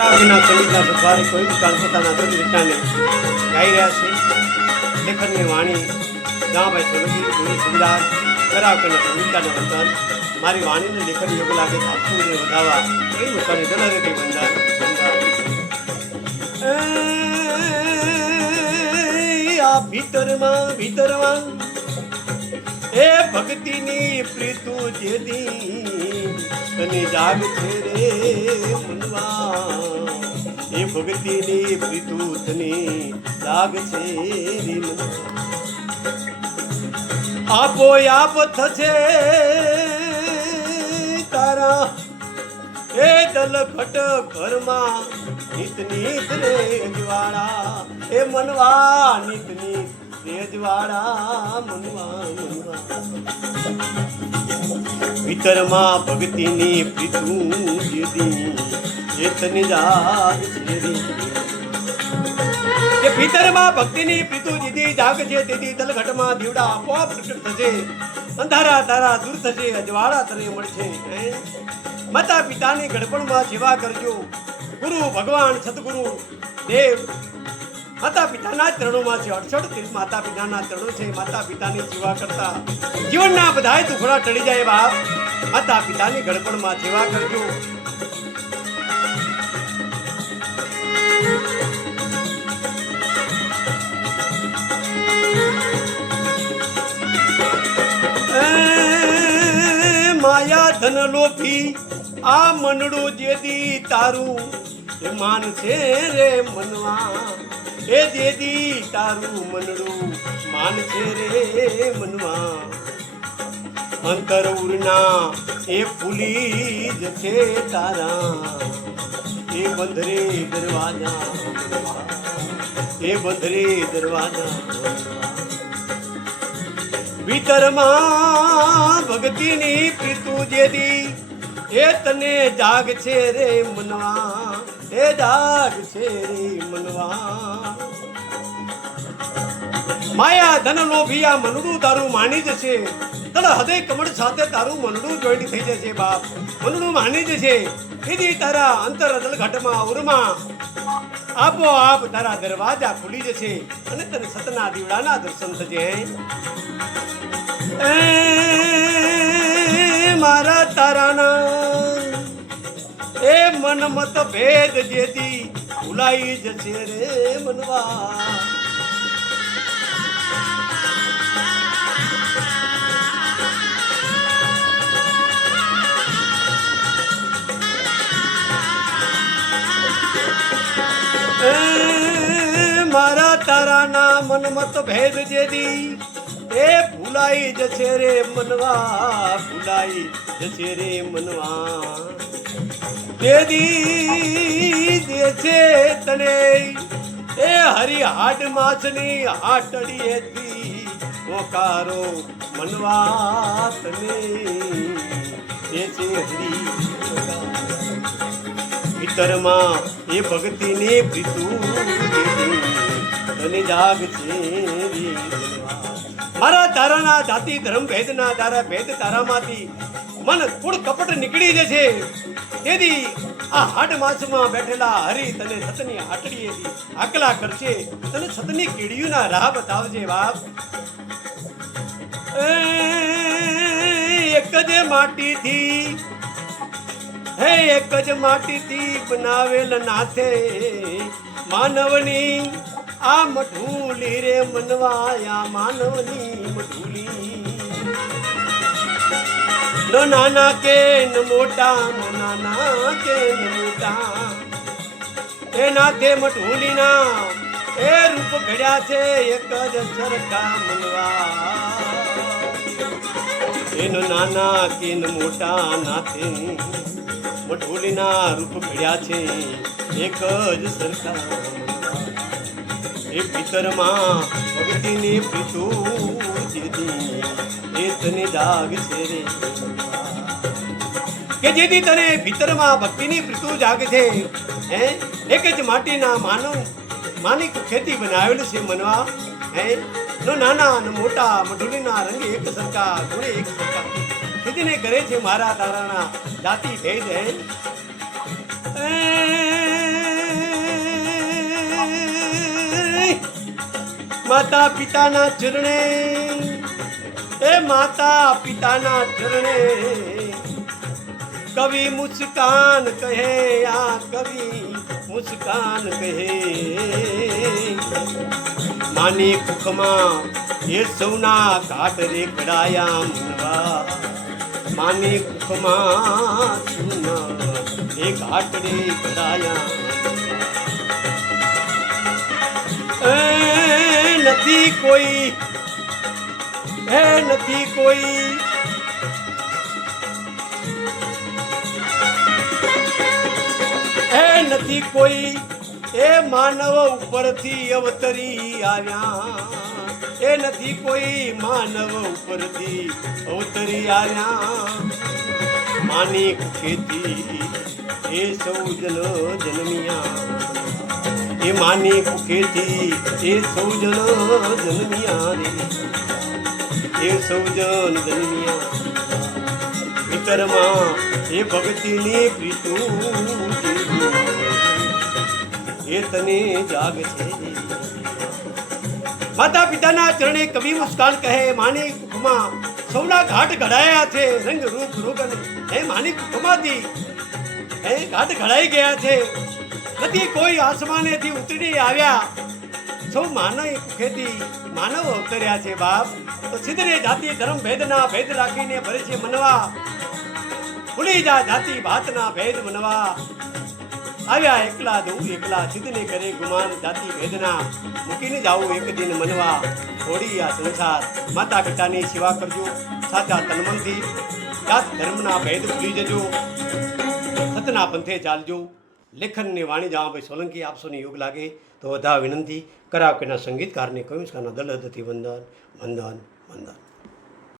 વિના સંગીતના સથવારે કોઈ દુકાન પોતાના સદ વિચારને ગાઈ રહ્યા છે. લેખનની વાણી જાભાઈ સોલંકી ગુરુ સુંદર કરાવ કરીને સંગીતના વંદન મારી વાણીને લેખન યોગ લાગે તો આપને વધાવા કઈ મુકાને દલાલેથી વંદન આ ભીતરમાં એ ભક્તિની પ્રીતુ જેદી તને જાગ છે રે મનવા એ ભક્તિની પ્રીતુ તને જાગ છે રે મનવા આપો આપ થશે તારા એ દલખટ ઘરમાં નિત નિત રે જ્વાળા એ મનવા નિત નિત રેજવાળા મનવા ભીતરમાં ભક્તિની પ્રીતુ જેદી ચેતની જાગ છે કે ભીતરમાં ભક્તિની પ્રીતુ જેદી જાગ છે તેથી દલઘટમાં દીવડા આપોઆપ પ્રગટ થશે અંધારા તારા દૂર થશે અજવાળા તને મળશે માતા પિતાની ગડપણમાં સેવા કરજો ગુરુ ભગવાન સદગુરુ દેવ માતા પિતાના ચરણોમાં છે 68 માતા પિતાના ચરણો છે માતા પિતાની સેવા કરતા જીવનના બધાય દુખડા ટળી જાય બાપ માતા પિતાની ગડપણમાં સેવા કરજો માયા ધન લોભી આ મનડું જેદી તારું એ માન છે રે મનવા એ જેદી તારું મનડું માન છે રે મનવા અંતર ઉરના એ ફૂલી જશે તારા એ બંધરે દરવાજા એ બંધરે દરવાજા ભીતરમાં ભક્તિની પ્રીતુ જેદી એ તને જાગ છે રે મનવા એ જાગ છે રે મનવા માયા ધન લોભિયા મનડું તારું માની જશે તળ હૃદય કમળ સાથે તારું મનડું જોઈન્ટ થઈ જશે બાપ મનડું માની જશે દીદી તારા અંતર દલઘટમાં ઉરમાં આપો આપ તારા દરવાજા ખુલી જશે અને તને સતના દીવડાના દર્શન થશે મારા તારાના એ મન મત ભેદ જેદી ભૂલાઈ જશે રે મનવા મારા તારાના મન મત ભેદ જેદી એ ભૂલાઈ જશે રે મનવા ભૂલાઈ જશે રે મનવા દેદી દે છે તને એ હરી હાડ માછની હાટડીએથી મોકારો મનવા તને દે છે હરી ભીતરમાં એ ભક્તિની પ્રીતુ તને જાગ છે રે મારા તારાના જાતિ ધર્મ ભેદના તારા ભેદ તારામાંથી મન કુળ કપટ નીકળી જશે તેથી આ હાડ માસમાં બેઠેલા હરી તને સતની હાટડીએથી આકલા કરશે તને સતની કીડીઓના રાહ બતાવજે બાપ એક જ માટીથી હે એક જ માટીથી બનાવેલ નાથે માનવની આ મઢુલી રે મનવાયા માનવની મઢુલી ન નાના કે ન મોટા ન નાના કે ન મોટા એ નાથે મઢુલીના એ રૂપ ઘડ્યા છે એક જ સરખા મનવા એન નાના કે ન મોટા નાથે મઢુલીના રૂપ ઘડ્યા છે એક જ સરખા એ ભીતરમાં ભક્તિની પ્રીતુ જેદી એ તને જાગ છે રે કે જેદી તને ભીતરમાં ભક્તિની પ્રીતુ જાગ છે હે એક જ માટીના માનિક ખેતી બનાવેલું છે મનવા હે નો નાના ન મોટા મઢુલીના રંગે એક સરખા ગુણે એક સરખા ખેતીને કરે છે મારા તારાના જાતિ ભેદ હે માતા પિતાના ચરણે, એ માતા પિતાના ચરણે કવિ મુસ્કાન કહે, આ કવિ મુસ્કાન કહે. માની કુખમાં એ સૌના ઘાટ રે કડાયા મનવા, માની કુખમાં સૌના એ ઘાટ રે કડાયા. નથી કોઈ, હે નથી કોઈ, નથી કોઈ એ માનવ ઉપરથી અવતરી આવ્યા, એ નથી કોઈ માનવ ઉપરથી અવતરી આવ્યા. માની કુખેથી એ સૌ જન જન્મિયા, એ માની કુખેથી એ સૌ જન જન્મિયા રે, એ સૌ જન જન્મિયા. ભીતરમાં એ ભક્તિની પ્રીતું એ તને જાગ છે. માતા પિતાના ચરણે કવિ મુસ્કાન કહે, માની કુખમાં સૌના ઘાટ ઘડાયા છે, રંગ રૂપ રોગન હે માની કુખમાંથી હે ઘાટ ઘડાઈ ગયા છે. નથી કોઈ આસમાનેથી ઉતરી આવ્યા, સૌ માનવ કુખેથી માનવ અવતર્યા છે. બાપ તો સિદ્ધરે જાતિ ધર્મ ભેદના ભેદ રાખીને ભરે છે મનવા, ભૂલી જા જાતિ ભાતના ભેદ મનવા. આવ્યા એકલા દઉં એકલા, સિદ્ધને કરે ગુમાન જાતિ ભેદના, મૂકીને જાવું એક દિન મનવા. છોડી આ સંસાર, માતા પિતાની સેવા કરજો સાચા તનમનથી, જાત ધર્મના ભેદ ભૂલી જજો, સતના પંથે ચાલજો. લેખનની વાણી જાવા સોલંકી આપશોને યોગ લાગે તો વધા વિનંતી. કરાવકેના સંગીતકારને કવિષ્કારના દલ હદથી વંદન વંદન વંદન.